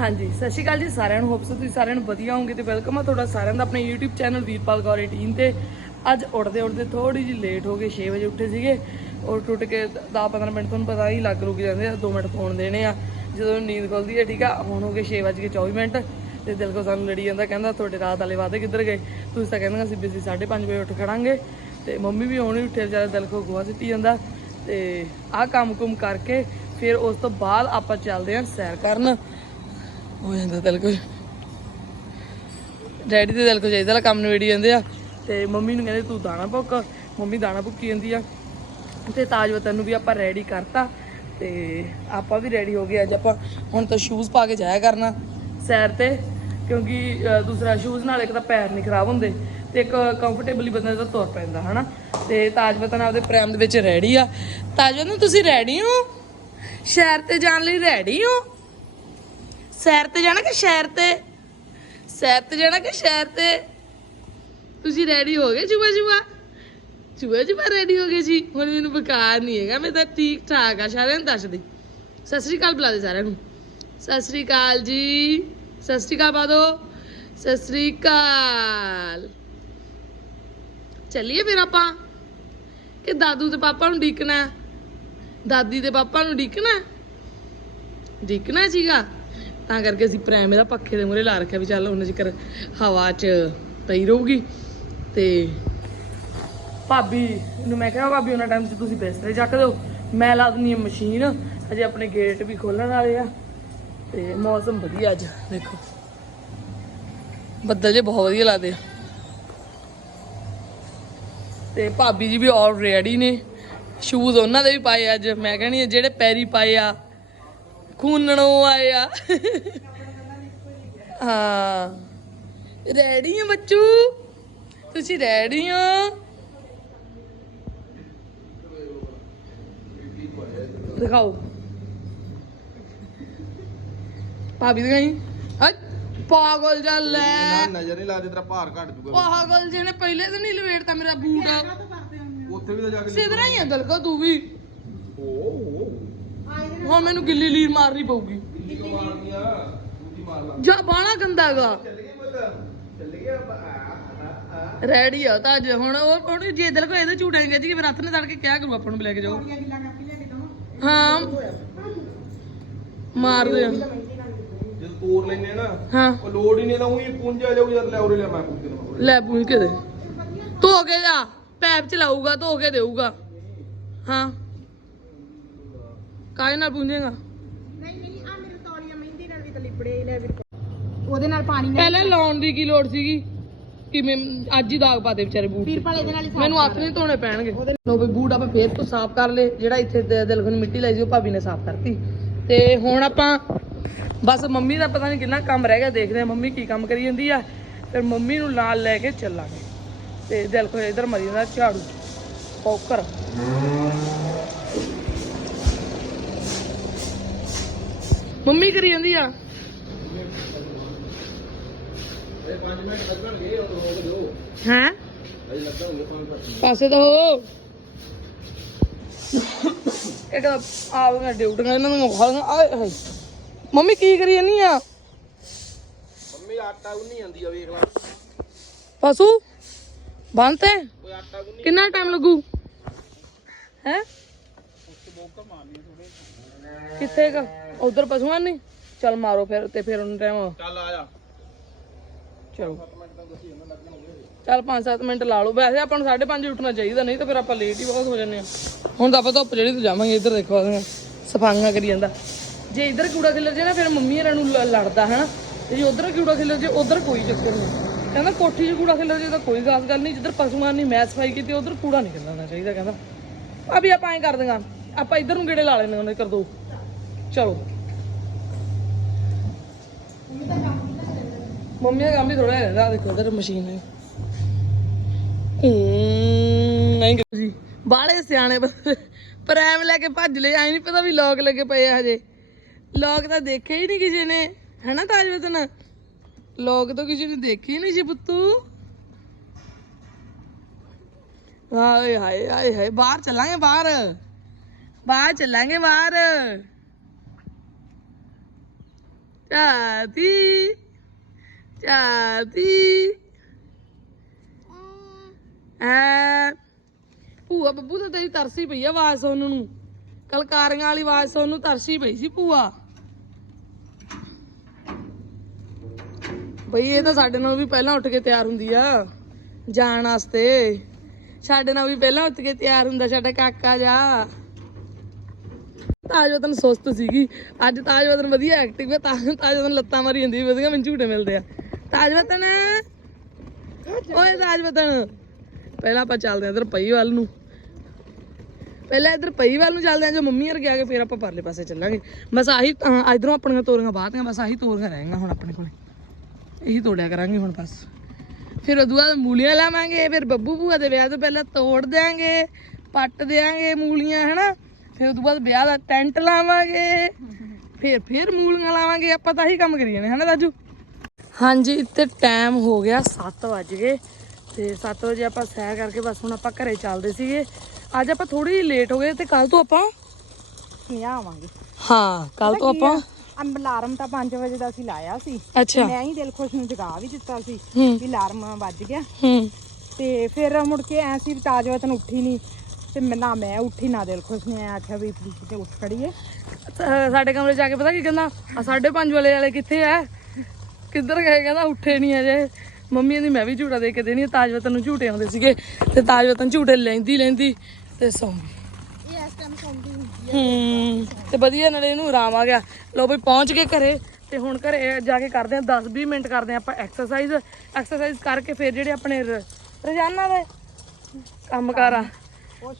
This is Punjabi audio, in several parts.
ਹਾਂਜੀ, ਸਤਿ ਸ਼੍ਰੀ ਅਕਾਲ ਜੀ ਸਾਰਿਆਂ ਨੂੰ। ਹੋਪਸ ਤੁਸੀਂ ਸਾਰਿਆਂ ਨੂੰ ਵਧੀਆ ਹੋਵੋਗੇ ਤੇ ਵੈਲਕਮ ਆ ਤੁਹਾਡਾ ਸਾਰਿਆਂ ਦਾ ਆਪਣੇ YouTube ਚੈਨਲ ਵੀਰਪਾਲ ਗੌਰ 18 ਤੇ। ਅੱਜ ਉੱਠਦੇ ਉੱਠਦੇ ਥੋੜੀ ਜਿਹੀ ਲੇਟ ਹੋ ਗਏ 6 ਵਜੇ ਉੱਠੇ ਸੀਗੇ। ਔਰ ਟੁੱਟ ਕੇ 10-15 ਮਿੰਟ ਤੁਹਾਨੂੰ ਪਤਾ ਹੀ ਲੱਗ ਰੁਕ ਜਾਂਦੇ ਆ 2 ਮਿੰਟ ਫੋਨ ਦੇਣੇ ਆ। ਜਦੋਂ ਨੀਂਦ ਖੁੱਲਦੀ ਹੈ ਠੀਕ ਆ, ਹੁਣ ਹੋ ਗਏ 6 ਵਜੇ 24 ਮਿੰਟ। ਤੇ ਦਿਲ ਕੋ ਸਾਨੂੰ ਲੜੀ ਜਾਂਦਾ, ਕਹਿੰਦਾ ਤੁਹਾਡੇ ਰਾਤ ਵਾਲੇ ਵਾਦੇ ਕਿੱਧਰ ਗਏ? ਤੁਸੀਂ ਤਾਂ ਕਹਿੰਦੇ ਅਸੀਂ ਬਿਜ਼ੀ 5:30 ਵਜੇ ਉੱਠ ਖੜਾਂਗੇ। ਤੇ ਮੰਮੀ ਵੀ ਹੁਣ ਹੀ ਉੱਠੇ, ਵਿਚਾਰਾ ਦਿਲ ਕੋ ਗੋਹਾ ਸਿੱਟੀ ਜਾਂਦਾ। ਤੇ ਆਹ ਕੰਮ-ਕੁਮ ਕਰਕੇ, ਫਿਰ ਉਸ ਤੋਂ ਬਾਅਦ ਆਪਾਂ ਚੱਲਦੇ ਆਂ ਸੈਰ ਕਰਨ। ਹੋ ਜਾਂਦਾ ਦਿਲ ਕੁਝ ਡੈਡੀ ਦੇ ਦਿਲ ਕੋ ਚਾਹੀਦਾ ਕੰਮ ਨਵੇੜੀ ਜਾਂਦੇ ਆ। ਤੇ ਮੰਮੀ ਨੂੰ ਕਹਿੰਦੇ, ਤੂੰ ਦਾਣਾ ਭੁੱਕ। ਮੰਮੀ ਦਾਣਾ ਭੁੱਕੀ ਜਾਂਦੀ ਆ। ਤੇ ਤਾਜ ਵਤਨ ਨੂੰ ਵੀ ਆਪਾਂ ਰੈਡੀ ਕਰਤਾ। ਤੇ ਆਪਾਂ ਵੀ ਰੈਡੀ ਹੋ ਗਏ ਅੱਜ ਆਪਾਂ ਹੁਣ ਤਾਂ ਸ਼ੂਜ਼ ਪਾ ਕੇ ਜਾਇਆ ਕਰਨਾ। ਸੈਰ ਤੇ, ਕਿਉਂਕਿ ਦੂਸਰਾ ਸ਼ੂਜ਼ ਨਾਲ ਇੱਕ ਤਾਂ ਪੈਰ ਨਹੀਂ ਖਰਾਬ ਹੁੰਦੇ ਤੇ ਇੱਕ ਕੰਫਰਟੇਬਲੀ ਬੰਦਾ ਤਾਂ ਤੁਰ ਪੈਂਦਾ, ਹਨਾ? ਤੇ ਤਾਜ ਵਤਨ ਆਪਦੇ ਪ੍ਰੈਮ ਦੇ ਵਿੱਚ ਰੈਡੀ ਆ। ਤਾਜ ਵਤਨ, ਤੁਸੀਂ ਰੈਡੀ ਹੋ? ਸ਼ਹਿਰ ਤੇ ਜਾਣ ਲਈ ਰੈਡੀ ਹੋ? ਸੈਰ ਤੇ ਜਾਣਾ ਕਿ ਸ਼ਹਿਰ ਤੇ? ਸੈਰ ਤੇ ਜਾਣਾ ਕਿ ਸ਼ਹਿਰ ਤੇ? ਤੁਸੀਂ ਰੈਡੀ ਹੋ ਗਏ ਜੁਆ ਜੁਆ ਜੁਆ ਜੁਆ ਰੈਡੀ ਹੋ ਗਏ ਜੀ। ਹੁਣ ਮੈਨੂੰ ਬੁਖਾਰ ਨਹੀਂ ਹੈਗਾ, ਮੈਂ ਤਾਂ ਠੀਕ ਠਾਕ ਆ, ਸਾਰਿਆਂ ਨੂੰ ਦੱਸ ਦੇ। ਸਤਿ ਸ੍ਰੀ ਅਕਾਲ ਬੁਲਾ ਦੇ ਸਾਰਿਆਂ ਨੂੰ। ਸਤਿ ਸ੍ਰੀ ਅਕਾਲ ਜੀ। ਸਤਿ ਸ੍ਰੀ ਅਕਾਲ ਬਾਦੋ। ਸਤਿ ਸ੍ਰੀ ਅਕਾਲ। ਚੱਲੀਏ ਫਿਰ ਆਪਾਂ। ਕਿ ਦਾਦੂ ਤੇ ਪਾਪਾ ਨੂੰ ਡੀਕਣਾ? ਦਾਦੀ ਤੇ ਪਾਪਾ ਨੂੰ ਡੀਕਣਾ? ਡੀਕਣਾ ਸੀਗਾ। ਤਾਂ ਕਰਕੇ ਅਸੀਂ ਪ੍ਰੈਮ ਇਹਦਾ ਪੱਖੇ ਦੇ ਮੂਹਰੇ ਲਾ ਰੱਖਿਆ ਵੀ ਚੱਲ ਉਹਨਾਂ ਜਿਕਰ ਹਵਾ 'ਚ ਪਈ ਰਹੂਗੀ ਤੇ ਭਾਬੀ ਨੂੰ ਮੈਂ ਕਿਹਾ ਭਾਬੀ ਉਹਨਾਂ ਟਾਈਮ 'ਚ ਤੁਸੀਂ ਬਿਸਤਰੇ ਚੱਕ ਦਿਓ। ਮੈਂ ਲਾ ਦਿੰਦੀ ਹਾਂ ਮਸ਼ੀਨ ਅਜੇ ਆਪਣੇ ਗੇਟ ਵੀ ਖੋਲਣ ਵਾਲੇ ਆ ਤੇ ਮੌਸਮ ਵਧੀਆ ਅੱਜ, ਦੇਖੋ। ਬੱਦਲ ਜੇ ਬਹੁਤ ਵਧੀਆ ਲੱਗਦੇ ਆ। ਤੇ ਭਾਬੀ ਜੀ ਵੀ ਆਲ ਰੈਡੀ ਨੇ। ਸ਼ੂਜ਼ ਉਹਨਾਂ ਦੇ ਵੀ ਪਾਏ ਅੱਜ। ਮੈਂ ਕਹਿੰਦੀ ਜਿਹੜੇ ਪੈਰੀ ਪਾਏ ਆ ਖੂਨਣੋਂ ਆਏ ਆ ਹਾਂ। ਰੈਡੀ ਆ ਬੱਚੂ? ਤੁਸੀਂ ਰੈਡੀ ਹੋ? ਦਿਖਾਓ। ਭਾਬੀ ਦਿਖਾਈ। ਹਾਂ ਪਾਗਲ ਜਾ ਲੈ। ਨਜ਼ਰ ਨਹੀਂ ਲੱਗਦੀ ਤੇਰਾ ਭਾਰ ਘਟ ਜੂਗਾ ਪਾਗਲ ਜਿਹਨੇ ਪਹਿਲੇ ਦਿਨ ਹੀ ਲਵੇੜਤਾ ਮੇਰਾ ਬੂਟ। ਉੱਥੇ ਵੀ ਤਾਂ ਜਾ ਕੇ ਸਿਧਰਾ ਹੀ ਆ ਦਲਕਾ ਤੂੰ ਵੀ। ਹੁਣ ਮੈਨੂੰ ਗਿੱਲੀ ਲੀਰ ਮਾਰਨੀ ਪਊਗੀ। ਮਾਰ ਜਾ ਪੁੱਤ ਚੱਲ ਗਿਆ ਰੈਡੀ ਆ ਤਾਂ ਅੱਜ ਹੁਣ ਉਹ ਹੁਣ ਜੇ ਦਿਲ ਕੋ ਇਹਦੇ ਝੂਟਾਂ ਗੱਜ ਕੇ ਫਿਰ ਹੱਥ ਨੇ ਤੜ ਕੇ ਕਿਆ ਕਰੂ ਆਪਾਂ ਨੂੰ ਲੈ ਕੇ ਜਾਓ। ਹਾਂ। ਮਾਰ ਦੇ ਜਦ ਤੋੜ ਲੈਨੇ ਨਾ ਹਾਂ। ਉਹ ਲੋੜ ਹੀ ਨਹੀਂ ਤਾਂ ਉਹੀ ਪੁੰਜਾ ਜਾਊ ਯਾਰ ਲੈ ਉਰੇ ਲੈ ਮੈਂ ਪੁੱਛ ਦੇਣਾ ਲੈ ਪੂੰਝ ਕੇ ਦੇ ਧੋ ਕੇ ਜਾ ਪੈਪ ਚਲਾਊਗਾ ਧੋ ਕੇ ਦੇਊਗਾ। ਹਾਂ। ਕਾਹਦੇ ਨਾਲ ਪੂੰਝੇਗਾ? ਨਹੀਂ ਨਹੀਂ ਆ ਮੇਰੇ ਤੌਲੀਆ ਮਹਿੰਦੀ ਨਾਲ ਵੀ ਤਾਂ ਲਿਬੜੇ ਲੈ ਵੀਰ ਉਹਦੇ ਨਾਲ ਪਾਣੀ ਨਾਲ ਪਹਿਲਾਂ ਲਾਉਣ ਦੀ ਕੀ ਲੋੜ ਸੀਗੀ? ਕਿਵੇਂ ਅੱਜ ਹੀ ਦਾਗ ਪਾਦੇ ਵਿਚਾਰੇ ਬੂਟ ਤੇ। ਵੀਰਪਾਲ ਇਹਦੇ ਨਾਲ ਹੀ ਸਾਫ਼ ਮੈਨੂੰ ਹੱਥ ਨਹੀਂ ਧੋਣੇ ਪੈਣਗੇ। ਲੋ ਵੀ ਬੂਟ ਆਪਾਂ ਫੇਰ ਤੋਂ ਸਾਫ਼ ਕਰ ਲਏ ਜਿਹੜਾ ਇੱਥੇ ਦ- ਦਿਲ ਨੂੰ ਮਿੱਟੀ ਲਾਈ ਸੀ ਉਹ ਭਾਬੀ ਨੇ ਸਾਫ਼ ਕਰਤੀ। ਤੇ ਹੁਣ ਆਪਾਂ ਬਸ ਮੰਮੀ ਦਾ ਪਤਾ ਨਹੀਂ ਕਿੰਨਾ ਕੰਮ ਰਹਿ ਗਿਆ ਦੇਖਦੇ ਆ ਮੰਮੀ ਕੀ ਕੰਮ ਕਰੀ ਜਾਂਦੀ ਆ। ਫਿਰ ਮੰਮੀ ਨੂੰ ਨਾਲ ਲੈ ਕੇ ਚੱਲਾਂਗੇ। ਤੇ ਦਿਲ ਕੋ ਇਧਰ ਮਰੀ ਜਾਂਦਾ ਝਾੜੂ। ਪੌਕਰ। ਮੰਮੀ ਕਰੀ ਜਾਂਦੀ ਆ। ਇਹ 5 ਮਿੰਟ ਲੱਗਣਗੇ ਉਹ ਰੋਕ ਦਿਓ ਹੈ? ਅਜੇ ਲੱਗਣਗੇ 5 ਮਿੰਟ ਪਾਸੇ ਤਾਂ ਹੋ। ਇੱਕ ਆ ਉਹਨਾਂ ਡਿਊਟੀਆਂ ਇਹਨਾਂ ਨੂੰ ਖਾਲੀਆਂ ਆਏ ਹਾਏ। ਮੰਮੀ ਕੀ ਕਰੀ ਜਾਨੀ ਆ? ਮੰਮੀ ਆਟਾ ਗੁੰਨੀ ਜਾਂਦੀ ਆ ਵੇਖ ਲੈ। ਪਸ਼ੂ ਬੰਨਤੇ ਕੋਈ ਆਟਾ ਗੁੰਨੀ ਕਿੰਨਾ ਟਾਈਮ ਲੱਗੂ? ਹੈ? ਕਿੱਥੇ ਕ? ਉਧਰ ਪਸ਼ੂਆਂ ਨਹੀਂ ਚੱਲ ਮਾਰੋ ਫਿਰ ਤੇ ਫਿਰ ਉਹਨੂੰ ਟਾਈਮ ਚੱਲ ਆ ਜਾ। ਚਲੋ। ਚੱਲ 5-7 ਮਿੰਟ ਲਾ ਲਓ। ਵੈਸੇ ਆਪਾਂ ਨੂੰ 5:30 ਉੱਠਣਾ ਚਾਹੀਦਾ ਨਹੀਂ ਤਾਂ ਫਿਰ ਆਪਾਂ ਲੇਟ ਹੀ ਬਹੁਤ ਹੋ ਜਾਂਦੇ ਆ ਹੁਣ ਤਾਂ ਆਪਾਂ ਧੁੱਪ ਜਿਹੜੀ ਤੋਂ ਜਾਵਾਂਗੇ ਇੱਧਰ ਦੇਖੋ ਆਹ ਸਫਾਈਆਂ ਕਰੀ ਜਾਂਦਾ। ਜੇ ਇੱਧਰ ਕੂੜਾ ਖਿਲਰ ਜੇ ਨਾ ਫਿਰ ਮੰਮੀ ਇਹਨਾਂ ਨੂੰ ਲੜਦਾ ਹਨਾ? ਤੇ ਜੇ ਉਧਰ ਕੂੜਾ ਖਿਲਰ ਜੇ ਉਧਰ ਕੋਈ ਚੱਕਰ ਨਹੀਂ। ਕਹਿੰਦਾ ਕੋਠੀ 'ਚ ਕੂੜਾ ਖਿਲਰ ਜੇ ਤਾਂ ਕੋਈ ਖਾਸ ਗੱਲ ਨਹੀਂ ਜਿੱਧਰ ਪਸ਼ੂਆਂ ਨੇ ਮੈਂ ਸਫ਼ਾਈ ਕੀਤੀ ਉਧਰ ਕੂੜਾ ਨਹੀਂ ਖਿਲਰਨਾ ਚਾਹੀਦਾ ਕਹਿੰਦਾ। ਆ ਵੀ ਆਪਾਂ ਐਂ ਕਰ ਦਿੰਗਾ ਆਪਾਂ ਇੱਧਰ ਨੂੰ ਗੇੜੇ ਲਾ ਲੈਣੇ ਉਹਨੇ ਕਰ ਦੋ। ਚਲੋ। ਮੰਮੀ ਦਾ ਕੰਮ ਵੀ ਥੋੜਾ ਰਹਿੰਦਾ ਦੇਖੋ ਉਧਰ ਮਸ਼ੀਨ ਹੈ। ਹੂੰ ਨਹੀਂ ਕਰ ਜੀ ਬਾਹਲੇ ਸਿਆਣੇ ਬ- ਪ੍ਰੈਮ ਲੈ ਕੇ ਭੱਜ ਲਏ ਐ ਨਹੀਂ ਪਤਾ ਵੀ ਲੋਕ ਲੱਗੇ ਪਏ ਆ ਹਜੇ। ਲੋਕ ਤਾਂ ਦੇਖੇ ਹੀ ਨਹੀਂ ਕਿਸੇ ਨੇ ਹੈਨਾ ਤਾਜਵਤਨ ਲੋਕ ਤਾਂ ਕਿਸੇ ਨੇ ਦੇਖੇ ਹੀ ਨਹੀਂ ਸੀ ਪੁੱਤੂ। ਹਾਏ ਹਾਏ ਹਾਏ ਹਾਏ ਬਾਹਰ ਚੱਲਾਂਗੇ ਬਾਹਰ। ਬਾਹਰ ਚੱਲਾਂਗੇ ਬਾਹਰ। ਚਾਤੀ ਚਾਤੀ ਐ, ਭੂਆ ਬੱਬੂ ਤਾਂ ਤੇਰੀ ਤਰਸੀ ਪਈ ਆ ਆਵਾਜ਼ ਸੁਣਨ ਨੂੰ। ਕਲਕਾਰੀਆਂ ਵਾਲੀ ਆਵਾਜ਼ ਸੁਣਨ ਨੂੰ ਤਰਸੀ ਪਈ ਸੀ ਭੂਆ। ਬਈ ਇਹ ਤਾਂ ਸਾਡੇ ਨਾਲ ਵੀ ਪਹਿਲਾਂ ਉੱਠ ਕੇ ਤਿਆਰ ਹੁੰਦੀ ਆ, ਜਾਣ ਵਾਸਤੇ। ਸਾਡੇ ਨਾਲ ਵੀ ਪਹਿਲਾਂ ਉੱਠ ਕੇ ਤਿਆਰ ਹੁੰਦਾ ਸਾਡਾ ਕਾਕਾ ਜਾ। ਤਾਜਵਤਨ ਸੁਸਤ ਸੀਗੀ। ਅੱਜ ਤਾਜਵਤਨ ਵਧੀਆ ਐਕਟਿਵ ਹੈ ਤਾਂ ਤਾਜਵਤਨ ਲੱਤਾਂ ਮਾਰੀ ਜਾਂਦੀ ਵਧੀਆ ਮੈਨੂੰ ਝੂਟੇ ਮਿਲਦੇ ਆ। ਤਾਜਵਤਨ ਓਏ ਤਾਜਵਤਨ ਪਹਿਲਾਂ ਆਪਾਂ ਚੱਲਦੇ ਆਂ ਇਧਰ ਪਈ ਵੱਲ ਨੂੰ। ਪਹਿਲਾਂ ਇਧਰ ਪਈ ਵੱਲ ਨੂੰ ਚੱਲਦੇ ਆਂ ਜੋ ਮੰਮੀ ਵਰਗੇ ਆ ਕੇ ਫਿਰ ਆਪਾਂ ਪਰਲੇ ਪਾਸੇ ਚੱਲਾਂਗੇ। ਬਸ ਆਹੀ ਇਧਰੋਂ ਆਪਣੀਆਂ ਤੋਰੀਆਂ ਬਾਹਤੀਆਂ, ਬਸ ਆਹੀ ਤੋਰੀਆਂ ਰਹਿਣਗੀਆਂ ਹੁਣ ਆਪਣੇ ਕੋਲੇ। ਇਹੀ ਤੋੜਿਆ ਕਰਾਂਗੇ ਹੁਣ ਬਸ। ਫਿਰ ਉਦੋਂ ਬਾਅਦ ਮੂਲੀਆਂ ਲਾਵਾਂਗੇ, ਫਿਰ ਬੱਬੂ ਭੂਆ ਦੇ ਵਿਆਹ ਤੋਂ ਪਹਿਲਾਂ ਤੋੜ ਦਿਆਂਗੇ, ਪੱਟ ਦਿਆਂਗੇ ਮੂਲੀਆਂ, ਹਨਾ? ਫਿਰ ਉਦੋਂ ਬਾਅਦ ਵਿਆਹ ਦਾ ਟੈਂਟ ਲਾਵਾਂਗੇ। ਫਿਰ ਫਿਰ ਮੂਲੀਆਂ ਲਾਵਾਂਗੇ, ਆਪਾਂ ਤਾਂ ਆਹੀ ਕੰਮ ਕਰੀ ਜਾਂਦੇ ਹਨਾ ਦਾਜੂ ਹਾਂਜੀ ਤੇ ਟਾਈਮ ਹੋ ਗਿਆ 7 ਵਜ ਗਏ ਤੇ 7 ਵਜੇ ਆਪਾਂ ਸੈਰ ਕਰਕੇ ਬਸ ਹੁਣ ਆਪਾਂ ਘਰੇ ਚੱਲਦੇ ਸੀਗੇ। ਅੱਜ ਆਪਾਂ ਥੋੜੀ ਲੇਟ ਹੋ ਗਏ ਤੇ ਕੱਲ ਤੋਂ ਆਪਾਂ ਨਹੀਂ ਆਵਾਂਗੇ। ਹਾਂ ਕੱਲ ਤੋਂ ਆਪਾਂ ਅਲਾਰਮ ਤਾਂ 5 ਵਜੇ ਦਾ ਅਸੀਂ ਲਾਇਆ ਸੀ। ਅੱਛਾ। ਮੈਂ ਹੀ ਦਿਲ ਖੁਸ਼ ਨੂੰ ਜਗਾ ਵੀ ਦਿੱਤਾ ਸੀ ਵੀ ਅਲਾਰਮ ਵੱਜ ਗਿਆ। ਹੂੰ। ਤੇ ਫਿਰ ਮੁੜ ਕੇ ਐ ਸੀ ਤਾਜਵਤਨ ਉੱਠੀ ਨਹੀਂ ਤੇ ਮੈਂ ਨਾ ਮੈਂ ਉੱਠੀ ਨਾ ਦਿਲ ਖੁਸ਼ ਨਹੀਂ ਆਇਆ ਆਖਿਆ ਵੀ ਪਲੀਜ਼ ਤੇ ਉੱਠ ਖੜੀਏ। ਸਾਡੇ ਕਮਰੇ ਜਾ ਕੇ ਪਤਾ ਕੀ ਕਹਿੰਦਾ? ਆ 5:30 ਵਾਲੇ ਵਾਲੇ ਕਿੱਥੇ ਐ ਕਿੱਧਰ ਗਏ? ਕਹਿੰਦਾ ਉੱਠੇ ਨਹੀਂ ਅਜੇ। ਮੰਮੀ ਦੀ ਮੈਂ ਵੀ ਝੂਟਾ ਦੇ ਕੇ ਦੇਣੀ ਆ, ਤਾਜਵਤਨ ਨੂੰ ਝੂਟੇ ਆਉਂਦੇ ਸੀਗੇ। ਤੇ ਤਾਜਵਤਨ ਝੂਟੇ ਲੈਂਦੀ ਲੈਂਦੀ ਤੇ ਸੌਂ ਗਈ। ਇਹ ਇਸ ਟਾਈਮ ਸੌਂਦੀ ਹੁੰਦੀ ਹੂੰ ਤੇ ਵਧੀਆ ਨਾਲੇ ਇਹਨੂੰ ਆਰਾਮ ਆ ਗਿਆ। ਲਓ ਬਈ ਪਹੁੰਚ ਗਏ ਘਰੇ। ਤੇ ਹੁਣ ਘਰੇ ਜਾ ਕੇ ਕਰਦੇ ਆ 10-20 ਮਿੰਟ ਕਰਦੇ ਆ ਆਪਾਂ ਐਕਸਰਸਾਈਜ਼ ਐਕਸਰਸਾਈਜ਼ ਕਰਕੇ ਫਿਰ ਜਿਹੜੇ ਆਪਣੇ ਰੋਜ਼ਾਨਾ ਦੇ ਕੰਮਕਾਰ ਆ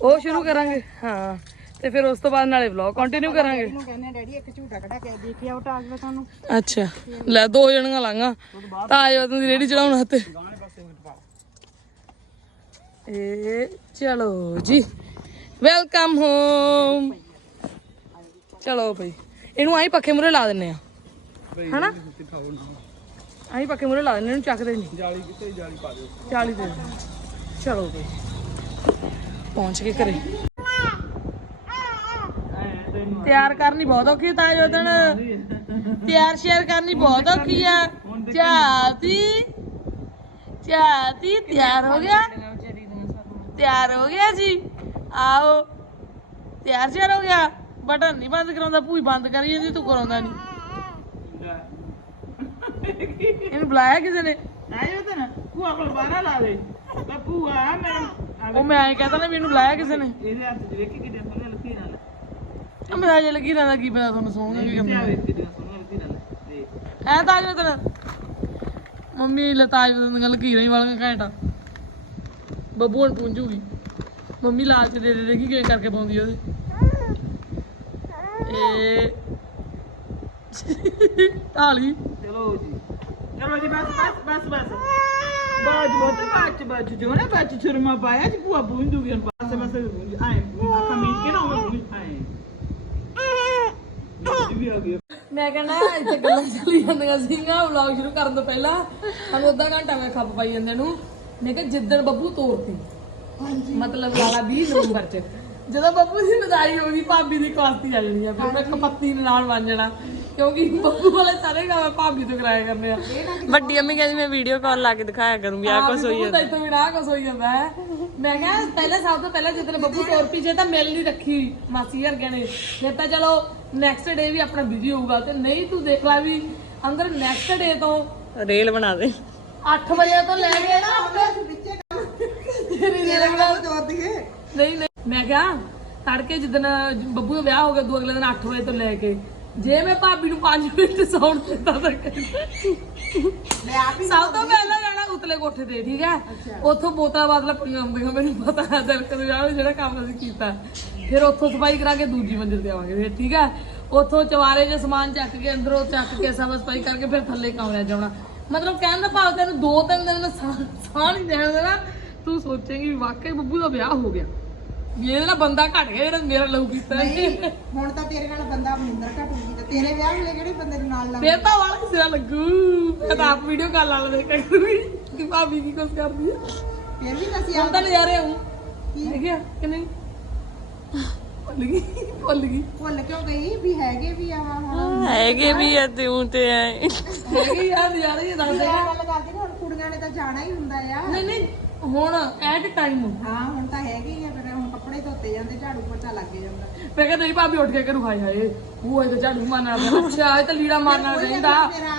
ਉਹ ਸ਼ੁਰੂ ਕਰਾਂਗੇ। ਹਾਂ। ਤੇ ਫਿਰ ਉਸ ਤੋਂ ਬਾਅਦ ਨਾਲੇ ਵਲੌਗ ਕੰਟੀਨਿਊ ਕਰਾਂਗੇ। ਇਹਨੂੰ ਕਹਿੰਦੇ ਆ, ਡੈਡੀ ਇੱਕ ਝੂਟਾ ਕਢਾ ਕੇ ਦੇਖਿਆ ਉਹ ਤਾਜਵਤਨ ਨੂੰ ਅੱਛਾ ਲੈ ਦੋ ਜਣੀਆਂ ਲਾਂਗਾ। ਤਾਂ ਆਜੋ ਤੁਸੀਂ ਰੇੜੀ ਚੜਾਉਣ ਹੱਥੇ ਏ ਚਲੋ ਜੀ ਵੈਲਕਮ ਹੋਮ ਚਲੋ ਭਈ ਇਹਨੂੰ ਆਈ ਪੱਖੇ ਮੂਰੇ ਲਾ ਦਿੰਨੇ ਆ ਹਨਾ? ਆਈ ਪੱਖੇ ਮੂਰੇ ਲਾ ਦਿੰਨੇ ਇਹਨੂੰ ਚੱਕਦੇ ਨਹੀਂ। ਜਾਲੀ ਕਿੱਥੇ ਜਾਲੀ ਪਾ ਦਿਓ। 40 ਦੇ ਦਿਓ। ਚਲੋ ਭਈ ਪਹੁੰਚ ਕੇ ਘਰੇ। ਤਿਆਰ ਕਰਨੀ ਬਹੁਤ ਔਖੀ ਹੈ ਤਾਂ ਜੋ ਦਿਨ ਤਿਆਰ ਸ਼ੇਅਰ ਕਰਨੀ ਬਹੁਤ ਔਖੀ ਆ। ਚਾਤੀ ਚਾਤੀ ਤਿਆਰ ਹੋ ਗਿਆ। ਤਿਆਰ ਹੋ ਗਿਆ ਜੀ। ਆਓ ਤਿਆਰ ਸ਼ੇਅਰ ਹੋ ਗਿਆ। ਬਟਨ ਨਹੀਂ ਬੰਦ ਕਰਾਉਂਦਾ ਭੂਈ ਬੰਦ ਕਰੀ ਜਾਂਦੀ ਤੂੰ ਕਰਾਉਂਦਾ ਨਹੀਂ। ਇਹਨੂੰ ਬੁਲਾਇਆ ਕਿਸੇ ਨੇ? ਆਇਓ ਤਾਂ ਨਾ ਭੂਆ ਕੋਲ ਬਾਹਰ ਲਾ ਦੇ। ਤਾਂ ਭੂਆ ਮੈਂ ਉਹ ਮੈਂ ਐਂ ਕਹਤਾ ਨਾ ਵੀ ਇਹਨੂੰ ਬੁਲਾਇਆ ਕਿਸੇ ਨੇ। ਇਹਦੇ ਹੱਥ 'ਚ ਵੇਖੀ ਕਿੱਡੇ ਸੋਹਣੇ ਆ ਮੈਂ ਹਜੇ ਲੱਗੀ ਰਹਿੰਦਾ ਕੀ ਪਤਾ ਤੁਹਾਨੂੰ ਸੌਂਗੇ ਕੀ ਕਰਨਾ ਐ ਤਾਜ ਵਤਨ ਮੰਮੀ ਲਤਾਜ ਵਤਨ ਦੀਆਂ ਲਕੀਰਾਂ ਹੀ ਵਾਲੀਆਂ ਘੈਂਟਾ। ਬੱਬੂ ਹੁਣ ਪੁੰਜੂਗੀ ਮੰਮੀ ਲਾਲਚ ਦੇ ਦੇ ਦੇਖੀ ਕਿਵੇਂ ਕਰਕੇ ਪਾਉਂਦੀ ਉਹਦੇ। ਏ ਢਾਲੀ। ਚਲੋ ਜੀ। ਚਲੋ ਜੀ ਬਸ ਬਸ ਬਸ ਬਸ। ਬਾਜ ਬਹੁਤ ਬਾਜ ਬਾਜ ਜੋ ਨਾ ਬਾਜ ਛੁਰਮਾ ਪਾਇਆ ਜੀ ਭੂਆ ਪਾਸੇ ਪਾਸੇ ਬੂੰਦੀ ਆਏ ਅੱਖਾਂ ਮੀਚ ਕੇ ਨਾ ਉਹ ਬੂੰਦੀ ਆਏ ਇਹ ਵੀ ਆ ਗਿਆ ਮੈਂ ਕਹਿੰਦਾ ਇੱਥੇ ਗੱਲਾਂ ਚੱਲੀ ਜਾਂਦੀਆਂ ਸੀਗੀਆਂ ਵਲੌਗ ਸ਼ੁਰੂ ਕਰਨ ਤੋਂ ਪਹਿਲਾਂ। ਸਾਨੂੰ ਅੱਧਾ ਘੰਟਾ ਮੈਂ ਖੱਪ ਪਾਈ ਜਾਂਦੇ ਨੂੰ। ਮੈਂ ਕਿਹਾ ਜਿੱਦਣ ਬੱਬੂ ਤੋਰਤੀ। ਮਤਲਬ ਲਾਲਾ 20 ਨਵੰਬਰ ਚ। ਜਦੋਂ ਬੱਬੂ ਦੀ ਮਦਾਰੀ ਹੋ ਗਈ ਭਾਬੀ ਦੀ ਕਾਸਤੀ ਚੱਲਣੀ ਆ। ਫਿਰ ਮੈਂ ਕਪੱਤੀ ਨਾਲ ਬਣ ਜਾਣਾ। ਕਿਉਂਕਿ ਬੱਬੂ ਵਾਲੇ ਸਾਰੇ ਕੰਮ ਭਾਬੀ ਤੋਂ ਕਰਾਇਆ ਕਰਨੇ ਆ। ਵੱਡੀ ਅੰਮੀ ਕਹਿੰਦੀ ਮੈਂ ਵੀਡੀਓ ਕਾਲ ਲਾ ਕੇ ਦਿਖਾਇਆ ਕਰੂੰਗੀ ਆ ਕੁਛ ਹੋਈ ਜਾਂਦਾ। ਇੱਥੋਂ ਬਿਨਾ ਕੁਛ ਹੋਈ ਜਾਂਦਾ ਹੈ। ਮੈਂ ਕਿਹਾ ਪਹਿਲਾਂ ਸਭ ਤੋਂ ਪਹਿਲਾਂ ਜਦੋਂ ਬੱਬੂ ਤੋਰ ਪੀ ਜੇ ਤਾਂ ਮਿਲ ਨਹੀਂ ਰੱਖੀ ਮਾਸੀ ਵਰਗਿਆਂ ਨੇ। ਫਿਰ ਤਾਂ ਚਲੋ ਨੈਕਸਟ ਡੇ ਵੀ ਆਪਣਾ ਬਿਜ਼ੀ ਹੋਊਗਾ ਤੇ ਨਹੀਂ ਤੂੰ ਦੇਖ ਲੈ ਵੀ ਅੰਦਰ ਨੈਕਸਟ ਡੇ ਤੋਂ ਰੇਲ ਬਣਾ ਦੇ। 8 ਵਜੇ ਤੋਂ ਲੈ ਕੇ ਨਾ ਤੇਰੀ ਰੇਲ ਬਣਾ ਨਹੀਂ ਨਹੀਂ। ਮੈਂ ਕਿਹਾ ਤੜਕੇ ਜਿੱਦਣ ਬੱਬੂ ਦਾ ਵਿਆਹ ਹੋ ਗਿਆ ਦੂ ਅਗਲੇ ਦਿਨ 8 ਵਜੇ ਤੋਂ ਲੈ ਕੇ। ਜੇ ਮੈਂ ਭਾਬੀ ਨੂੰ 5 ਮਿੰਟ ਸੌਣ ਦਿੱਤਾ ਤਾਂ ਮੈਂ ਆਪ ਹੀ ਸਭ ਤੋਂ ਉਤਲੇ ਕੋਠੇ ਤੇ ਠੀਕ ਹੈ? ਉੱਥੋਂ ਬੋਤਲਾਂ ਬਾਤਲਾਂ ਪਈਆਂ ਹੁੰਦੀਆਂ ਮੈਨੂੰ ਪਤਾ ਹੈ ਦਿਲ ਕਰ ਜਾਵੇ ਜਿਹੜਾ ਕੰਮ ਅਸੀਂ ਕੀਤਾ। ਫਿਰ ਉੱਥੋਂ ਸਫ਼ਾਈ ਕਰਾ ਕੇ ਦੂਜੀ ਮੰਜ਼ਿਲ ਤੇ ਆਵਾਂਗੇ ਫਿਰ ਠੀਕ ਹੈ? ਉੱਥੋਂ ਚਵਾਰੇ 'ਚ ਸਮਾਨ ਚੱਕ ਕੇ ਅੰਦਰੋਂ ਚੱਕ ਕੇ ਸਭ ਸਫ਼ਾਈ ਕਰਕੇ ਫਿਰ ਥੱਲੇ ਕਮਰੇ 'ਚ ਮਤਲਬ ਕਹਿਣ ਦਾ ਭਾਵ ਤੈਨੂੰ ਦੋ ਤਿੰਨ ਦਿਨ ਮੈਂ ਸਾਹ ਨਹੀਂ ਦੇਣ ਦੇਣਾ। ਤੂੰ ਸੋਚੇਂਗੀ ਵੀ ਵਾਕਈ ਬੱਬੂ ਦਾ ਵਿਆਹ ਹੋ ਗਿਆ। ਵੀ ਇਹਦੇ ਨਾਲ ਬੰਦਾ ਘਟ ਗਿਆ ਜਿਹੜਾ ਮੇਰਾ ਲਹੂ ਕੀਤਾ ਹੈ। ਹੁਣ ਤਾਂ ਤੇਰੇ ਨਾਲ ਬੰਦਾ ਮਨਿੰਦਰ ਘਟੂਗੀ ਤੇ ਤੇਰੇ ਵਿਆਹ ਵੇਲੇ ਕਿਹੜੇ ਬੰਦੇ ਨੂੰ ਨਾਲ ਲਾ ਫੇਰ ਤਾਂ ਵਾਲਾ ਸਿਰਾ ਲੱਗੂ। ਮੈਂ ਤਾਂ ਆਪ ਵੀਡੀਓ ਕਾਲ ਲਾ ਲੈ ਕਰੂੰਗੀ ਕਿ ਭਾਬੀ ਕੀ ਕੁਛ ਕਰਦੀ ਹੈ ਫਿਰ ਵੀ ਅਸੀਂ ਹੁਣ ਤਾਂ ਨਜ਼ਾਰੇ ਆਉਂ ਹੈਗੇ ਆ ਕਿ ਨਹੀਂ? ਭੁੱਲ ਗਈ ਭੁੱਲ ਗਈ। ਭੁੱਲ ਕਿਉਂ ਗਈ? ਵੀ ਹੈਗੇ ਵੀ ਆ ਹੁਣ ਹੈਗੇ ਵੀ ਆ ਤੂੰ ਤੇ ਐ। ਹੈਗੀ ਯਾਰ ਨਜ਼ਾਰੇ ਹੀ ਦੱਸਦੇ ਇਹ ਗੱਲ ਕਰਦੇ ਨੇ ਹੁਣ ਕੁੜੀਆਂ ਨੇ ਤਾਂ ਜਾਣਾ ਹੀ ਹੁੰਦਾ ਆ। ਨਹੀਂ ਨਹੀਂ ਹੁਣ ਐਟ ਟਾਈਮ ਹਾਂ ਹੁਣ ਤਾਂ ਹੈਗੇ ਹੀ ਆ। ਧੋਤੇ ਜਾਂਦੇ ਝਾੜੂ ਪੋਚਾ ਲੱਗ ਜਾਂਦਾ। ਮੈਂ ਕਹਿੰਦਾ ਨਹੀਂ ਭਾਬੀ ਉੱਠ ਕੇ ਕਰੂ ਹਾਏ ਹਾਏ। ਉਹ ਇਹ ਝਾੜੂ ਮਾਰਨਾ ਪੈਂਦਾ ਅੱਛਾ ਇਹ ਤਾਂ ਲੀੜਾ ਮਾਰਨਾ ਚਾਹੀਦਾ